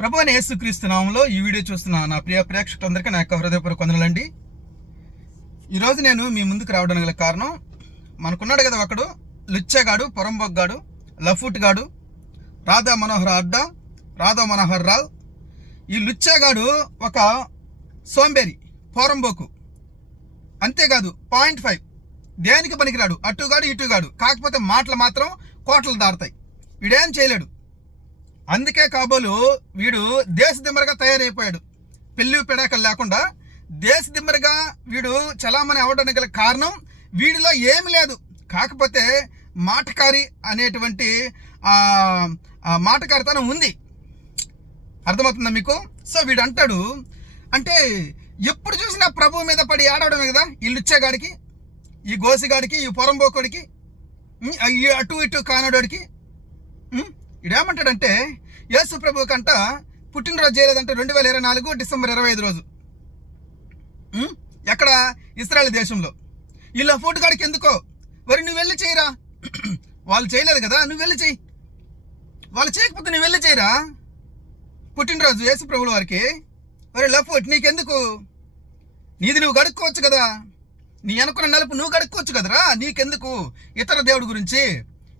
ప్రభు అని యేసుక్రీస్తు నామంలో ఈ వీడియో చూస్తున్న నా ప్రియ ప్రేక్షకులందరికీ నా యొక్క హృదయపూర్వక వందనాలండి. ఈరోజు నేను మీ ముందుకు రావడానికి గల కారణం మనకున్నాడు కదా ఒకడు లుచ్చగాడు పొరంబొగ్గాడు లఫూట్ గాడు రాధా మనోహర్ అడ్డా రాధా మనోహర్ రావు. ఈ లుచ్చగాడు ఒక సోంబేరి పోరంబోకు. అంతేకాదు పాయింట్ ఫైవ్ దేనికి పనికిరాడు? అటుగాడు ఇటుగాడు. కాకపోతే మాటలు మాత్రం కోటలు దాడతాయి వీడేం చేయలేడు. అందుకే కాబోలు వీడు దేశ దిమ్మరగా తయారైపోయాడు. పెళ్ళి పెడాకలు లేకుండా దేశ దిమ్మరగా వీడు చలామణి అవ్వడానికి గల కారణం వీడిలో ఏమి లేదు. కాకపోతే మాటకారి అనేటువంటి మాటకారితనం ఉంది. అర్థమవుతుందా మీకు? సో వీడు అంటాడు అంటే ఎప్పుడు చూసినా ప్రభు మీద పడి ఆడవడమే కదా ఈ లుచ్చేగాడికి ఈ గోసిగాడికి ఈ పొరంబోకుడికి అటు ఇటు కానడోడికి ఇడేమంటాడంటే యేసు ప్రభు కంట పుట్టినరోజు చేయలేదంటే రెండు వేల ఇరవై నాలుగు డిసెంబర్ ఇరవై ఐదు రోజు. ఎక్కడ? ఇస్రాయల్ దేశంలో. ఇలా ఫోటోగాడికి ఎందుకో? మరి నువ్వు వెళ్ళి చేయరా? వాళ్ళు చేయలేదు కదా నువ్వు వెళ్ళి చెయ్యి. వాళ్ళు చేయకపోతే నువ్వు వెళ్ళి చేయరా? పుట్టినరోజు యేసు ప్రభుల వారికి మరి లఫోట్ నీకెందుకు? నీది నువ్వు గడుక్కోవచ్చు కదా. నీ అనుకున్న నలుపు నువ్వు గడుక్కోవచ్చు కదరా నీకెందుకు? ఇతర దేవుడి గురించి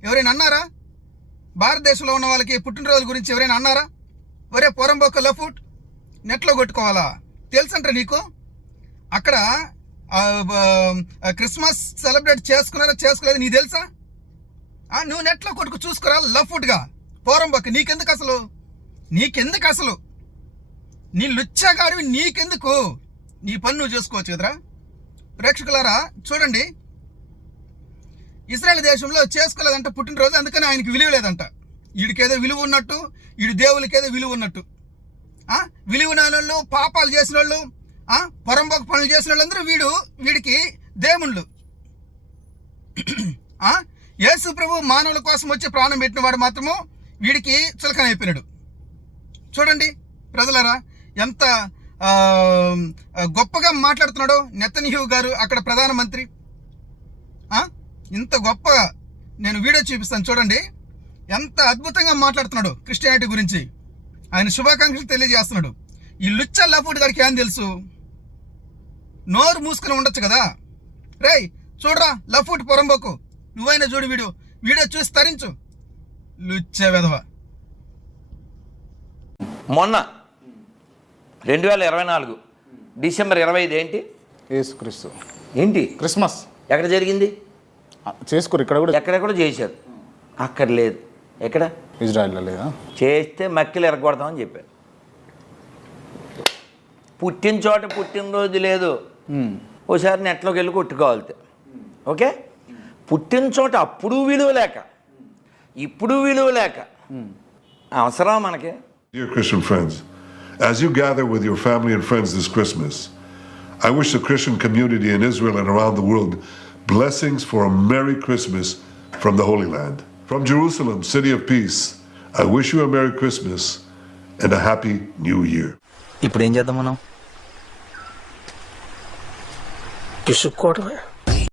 ఎవరైనా అన్నారా? భారతదేశంలో ఉన్న వాళ్ళకి పుట్టినరోజు గురించి ఎవరైనా అన్నారా? ఒరే పొరంబొక్క లఫూట్ నెట్లో కొట్టుకోవాలా? తెలుసంటే నీకు? అక్కడ క్రిస్మస్ సెలబ్రేట్ చేసుకున్నారా చేసుకోలేదు నీకు తెలుసా? ఆ, నువ్వు నెట్లో కొట్టుకు చూసుకురా లఫ్వుడ్గా పోరంబొక్క నీకెందుకు అసలు? నీకెందుకు అసలు? నీ లుచ్చగాడివి నీకెందుకు? నీ పని నువ్వు చేసుకోవచ్చు కదరా? ప్రేక్షకులారా చూడండి. ఇస్రాయల్ దేశంలో చేసుకోలేదంట పుట్టినరోజు అందుకని ఆయనకి విలువ లేదంట. వీడికేదో విలువ ఉన్నట్టు వీడి దేవులకేదో విలువ ఉన్నట్టు. విలువ లేని వాళ్ళు పాపాలు చేసిన వాళ్ళు ఆ? పనులు చేసిన వాళ్ళందరూ వీడు వీడికి దేవుళ్ళు. యేసు ప్రభు మానవుల కోసం వచ్చి ప్రాణం పెట్టిన వాడు మాత్రము వీడికి చులకన అయిపోయినాడు. చూడండి ప్రజలరా ఎంత గొప్పగా మాట్లాడుతున్నాడో నెతన్యూ గారు అక్కడ ప్రధానమంత్రి. ఇంత గొప్పగా నేను వీడియో చూపిస్తాను. చూడండి. ఎంత అద్భుతంగా మాట్లాడుతున్నాడు క్రిస్టియానిటీ గురించి. ఆయన శుభాకాంక్షలు తెలియజేస్తున్నాడు. ఈ లుచ్చ లఫూట్ గారికి ఏం తెలుసు? నోరు మూసుకుని ఉండొచ్చు కదా? రేయ్ చూడరా లఫూట్ పొరంబోకు. నువ్వైనా చూడు వీడియో. వీడియో చూసి తరించు. లుచ్చ వెధవ. మొన్న రెండు వేల ఇరవై నాలుగు డిసెంబర్ ఇరవై ఐదు ఏంటి? యేసుక్రీస్తు. ఏంటి? క్రిస్మస్. ఎక్కడ జరిగింది? చేసుకోరు ఇక్కడ కూడా ఎక్కడెక్కడ చేశారు. అక్కడ లేదు ఎక్కడ? ఇజ్రాయెల్లో లేదా? చేస్తే మక్కిలు ఎరగొడతామని చెప్పారు. పుట్టిన చోట పుట్టినరోజు లేదు. ఓసారి నెట్లోకి వెళ్ళి కొట్టుకోవాలి. ఓకే? పుట్టిన చోట అప్పుడు విలువ లేక ఇప్పుడు విలువ లేక. అవసరం మనకి? Dear Christian friends, as you gather with your family and friends this Christmas, I wish the Christian community in Israel and around the world blessings for a Merry Christmas from the Holy Land. From Jerusalem, City of Peace, I wish you a Merry Christmas and a Happy New Year. ఇప్పుడు ఏం చేద్దాం మనం పిసుక్కోవడమే